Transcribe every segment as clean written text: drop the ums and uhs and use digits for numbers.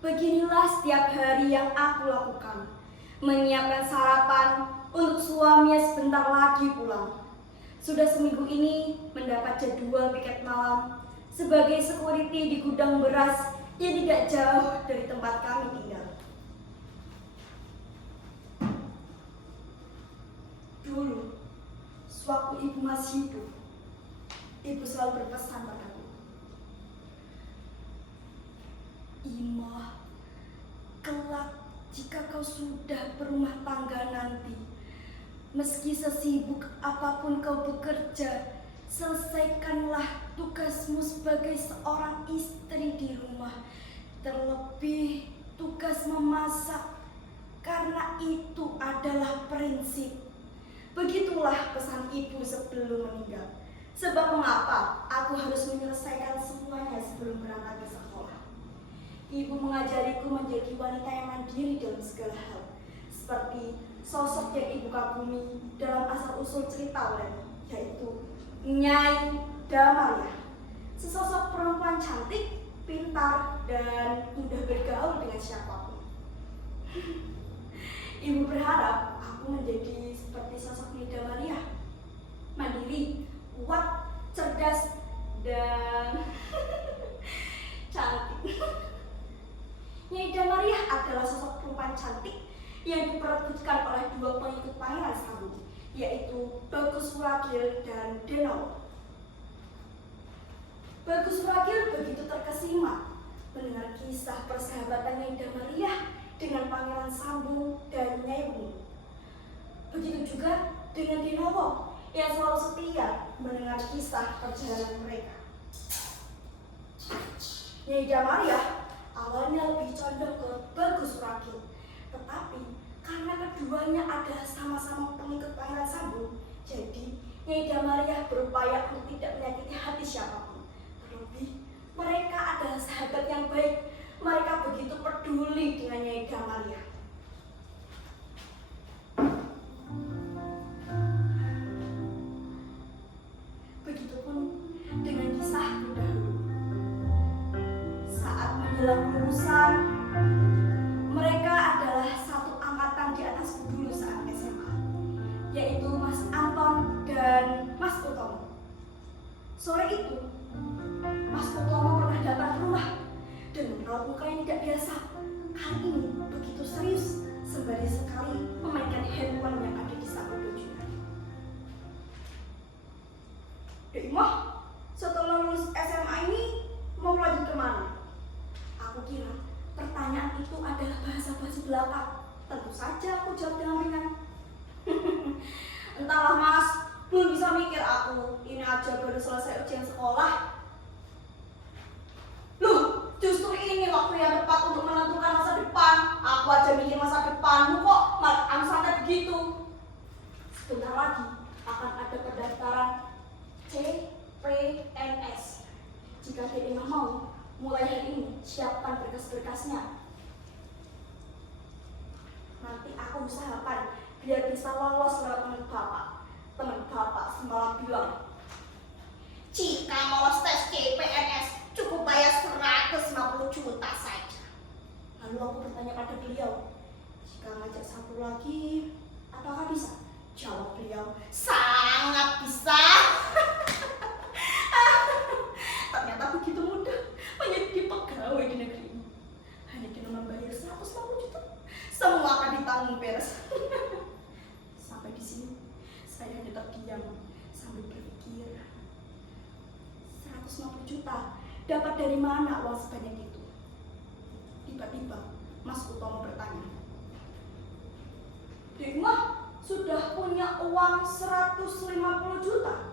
Beginilah setiap hari yang aku lakukan. Menyiapkan sarapan untuk suaminya sebentar lagi pulang. Sudah seminggu ini mendapat jadwal piket malam sebagai security di gudang beras yang tidak jauh dari tempat kami tinggal. Dulu, sewaktu ibu masih hidup, ibu selalu berpesan padaku, "Imah, kelak jika kau sudah berumah tangga nanti, meski sesibuk apapun kau bekerja, selesaikanlah tugasmu sebagai seorang istri di rumah, terlebih tugas memasak, karena itu adalah prinsip." Begitulah pesan ibu sebelum meninggal. Sebab mengapa aku harus menyelesaikan semuanya sebelum berangkat ke sekolah? Ibu mengajariku menjadi wanita yang mandiri dalam segala hal, seperti sosok yang ibu kagumi dalam asal-usul cerita olehnya, yaitu Nyai Damaria, sesosok perempuan cantik, pintar, dan mudah bergaul dengan siapapun. Ibu berharap aku menjadi seperti sosok Nyai Damaria, mandiri, kuat, cerdas, dan cantik. Nyai Damaria adalah sosok perempuan cantik yang diperebutkan oleh dua pengikut Pangeran Sambung, yaitu Bagus Wuragil dan Denau. Bagus Wuragil begitu terkesima mendengar kisah persahabatan Nyai Damaria dengan Pangeran Sambung dan Nyai Wungu. Begitu juga dengan Denowo yang selalu setia mendengar kisah perjalanan mereka. Nyai Damaria awalnya lebih condong ke Bagus Wuragil, tetapi karena keduanya adalah sama-sama pengikut Pangeran Sambung, jadi Nyai Damaria berupaya untuk tidak menyakiti hati siapapun. Terlebih, mereka adalah sahabat yang baik. Mereka begitu peduli dengan Nyai Damaria. Begitupun dengan kisahku dahulu. Saat menjelang lulusan, mereka adalah satu angkatan di atasku dulu saat SMA, yaitu Mas Anton dan Mas Utomo. Sore itu, Mas Utomo pernah datang ke rumah dengan raut muka yang tidak biasa. Kali ini begitu serius, sembari sekali memainkan handphone yang ada di saku bajunya. "Dek Imah, setelah lulus SMA ini mau lanjut kemana?" Aku kira pertanyaan itu adalah bahasa-bahasa belaka. Tentu saja aku jawab dengan ringan. "Entahlah Mas, belum bisa mikir aku. Ini aja baru selesai ujian sekolah." "Loh, justru ini waktu yang tepat untuk menentukan masa depan. Aku aja mikir masa depanmu kok, malah kamu santai begitu. Sebentar lagi akan ada pendaftaran CPNS. Jika Dek Imah mau, mulai hari ini siapkan berkas-berkasnya. Nanti aku usahakan biar bisa lolos lewat teman Bapak. Teman Bapak semalam bilang, jika lolos tes CPNS cukup bayar 150 juta saja." Lalu aku bertanya pada beliau, "Jika ngajak satu lagi, apakah bisa?" Jawab beliau, "Sangat bisa." Ternyata begitu mudah menjadi pegawai di negeri ini. Hanya dengan membayar 150 juta, semua akan ditanggung beres. Sampai di sini, saya hanya terdiam sambil berpikir, 150 juta dapat dari mana uang sebanyak itu? Tiba-tiba Mas Utomo bertanya, "Dek Imah sudah punya uang 150 juta?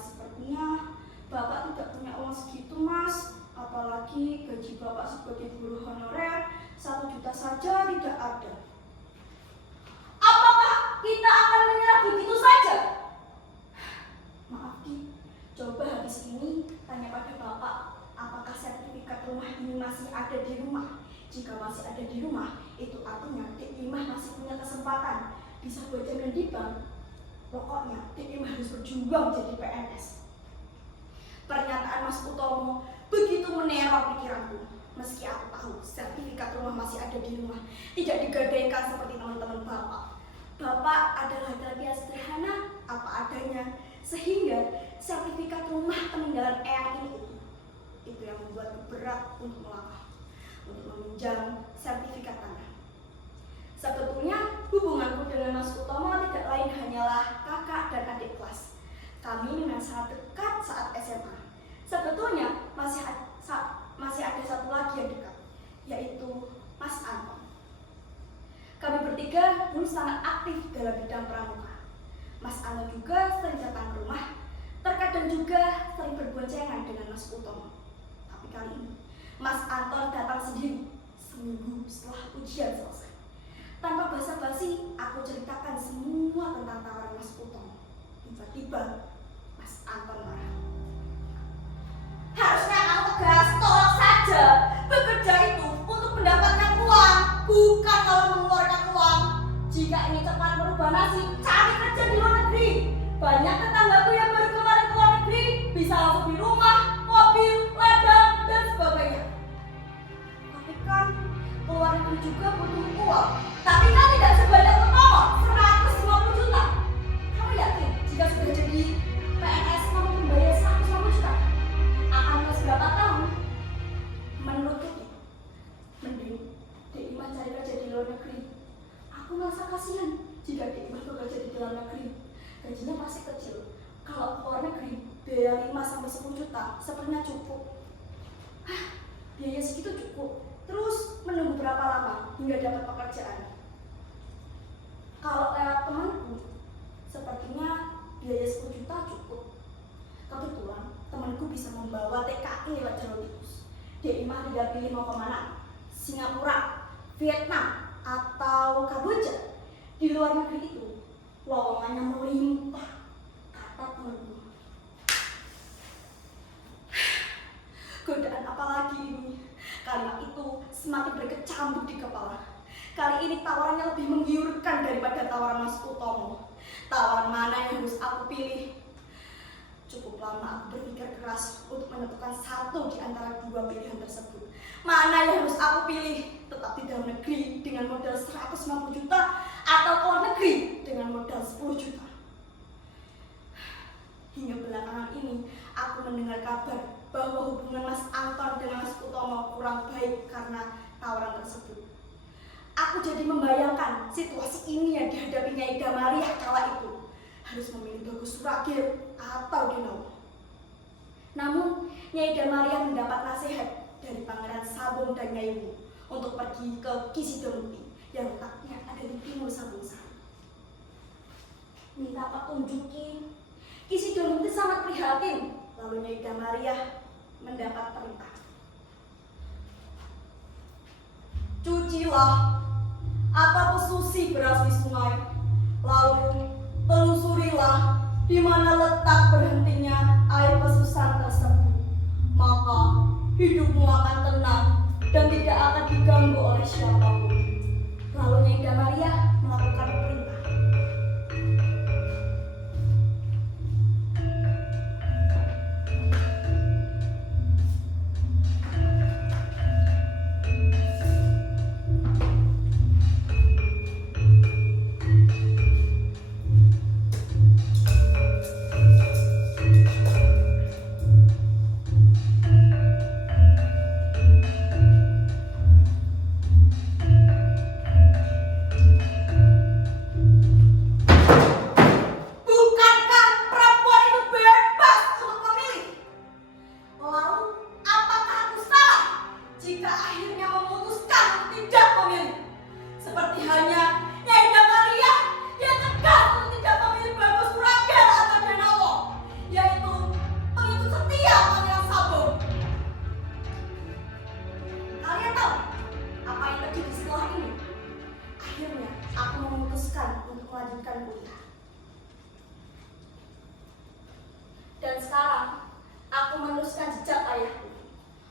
Sepertinya Bapak tidak punya uang segitu Mas. Apalagi gaji Bapak sebagai guru honorer 1 juta saja tidak ada." "Apakah kita akan menyerah begitu saja?" "Maaf Ki, coba habis ini tanya pada Bapak, apakah sertifikat rumah ini masih ada di rumah. Jika masih ada di rumah, itu artinya Dek Imah masih punya kesempatan bisa buat jaminan di bank. Pokoknya Dek Imah harus berjuang jadi PNS." Pernyataan Mas Utomo begitu meneror pikiranku. Meski aku tahu sertifikat rumah masih ada di rumah, tidak digadaikan seperti teman-teman bapak. Bapak adalah laki-laki yang sederhana, apa adanya, sehingga sertifikat rumah peninggalan Eyang ini itu yang membuatku berat untuk melangkah, untuk meminjam sertifikat tanah. Sebetulnya hubunganku dengan Mas Utomo tidak lain hanyalah kakak dan adik kelas. Kami memang sangat dekat saat SMA. Sebetulnya masih ada satu lagi yang dekat, yaitu Mas Anton. Kami bertiga dulu sangat aktif dalam bidang pramuka. Mas Anton juga sering datang ke rumah, terkadang juga sering berboncengan dengan Mas Utomo. Tapi kali ini, Mas Anton datang sendiri seminggu setelah ujian selesai. Tanpa basa-basi, aku ceritakan semua tentang tawaran Mas Utomo. Tiba-tiba, Mas Anton marah. Harusnya kamu tegas, tolak saja. Bekerja itu untuk mendapatkan uang, bukan kalau mengeluarkan uang. Jika ingin cepat merubah nasib, cari kerja di luar negeri. Banyak tetanggaku yang baru kemarin ke luar negeri, bisa langsung di rumah, mobil, ladang, dan sebagainya. Tapi kan, ke luar negeri juga butuh uang. Tapi kan tidak sebanyak Utomo, 150 juta. Kamu yakin jika sudah jadi PNS kamu membayar 150 juta? Akan plus berapa tahun? Menurutku, mending Dek Iman cari kerja di luar negeri. Aku merasa kasihan jika Dek Iman bekerja di dalam negeri. Gajinya masih kecil. Kalau ke luar negeri, biaya 5-10 juta sepertinya cukup. Biaya segitu cukup. Terus menunggu berapa lama hingga dapat pekerjaan? Kalau lewat temanku, sepertinya biaya 10 juta cukup. Kebetulan temanku bisa membawa TKI lewat jalur tikus. Dek Imah tidak pilih mau kemana, Singapura, Vietnam, atau Kamboja. Di luar negeri itu lowongannya melimpah, kata temanku. Godaan apa lagi ini? Kalimat itu semakin berkecamuk di kepala. Kali ini tawarannya lebih menggiurkan daripada tawaran Mas Utomo. Tawaran mana yang harus aku pilih? Cukup lama aku berpikir keras untuk menentukan satu di antara dua pilihan tersebut. Mana yang harus aku pilih? Tetap di dalam negeri dengan modal 150 juta atau ke luar negeri dengan modal 10 juta? Hingga belakangan ini aku mendengar kabar bahwa hubungan Mas Anton dengan Mas Utomo kurang baik karena tawaran tersebut. Aku jadi membayangkan situasi ini yang dihadapi Nyai Damariah kala itu. Harus memilih Bagus Suragil atau Denowo. Namun, Nyai Damariah mendapat nasihat dari Pangeran Sabung dan Nyai Wu untuk pergi ke Kisidomukti yang letaknya ada di timur Sabung Sari. Minta petunjuki. Kisidomukti sangat prihatin. Lalu Nyai Damariah mendapat perintah. Cucilah atau pesusi beras di sungai, lalu telusurilah di mana letak berhentinya air pesusan tersebut. Maka hidupmu akan tenang dan tidak akan diganggu oleh siapapun. Lalu Nyai Damariah melakukan perintah. Dan sekarang, aku meneruskan jejak ayahku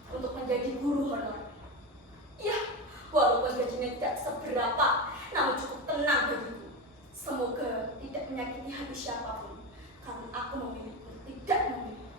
untuk menjadi guru honor. Ya, walaupun gajinya tidak seberapa, namun cukup tenang bagiku. Semoga tidak menyakiti hati siapapun, karena aku memilih untuk tidak memilih.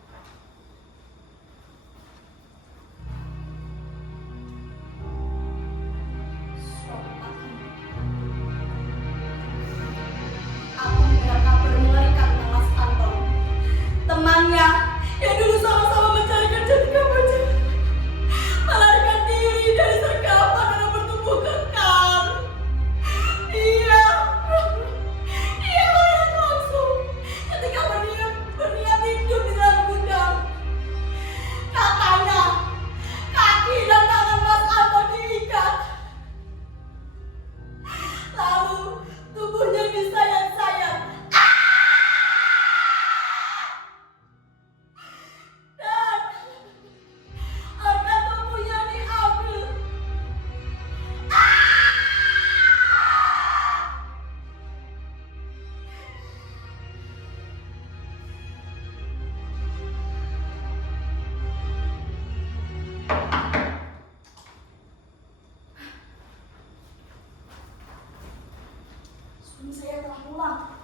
telah pulang.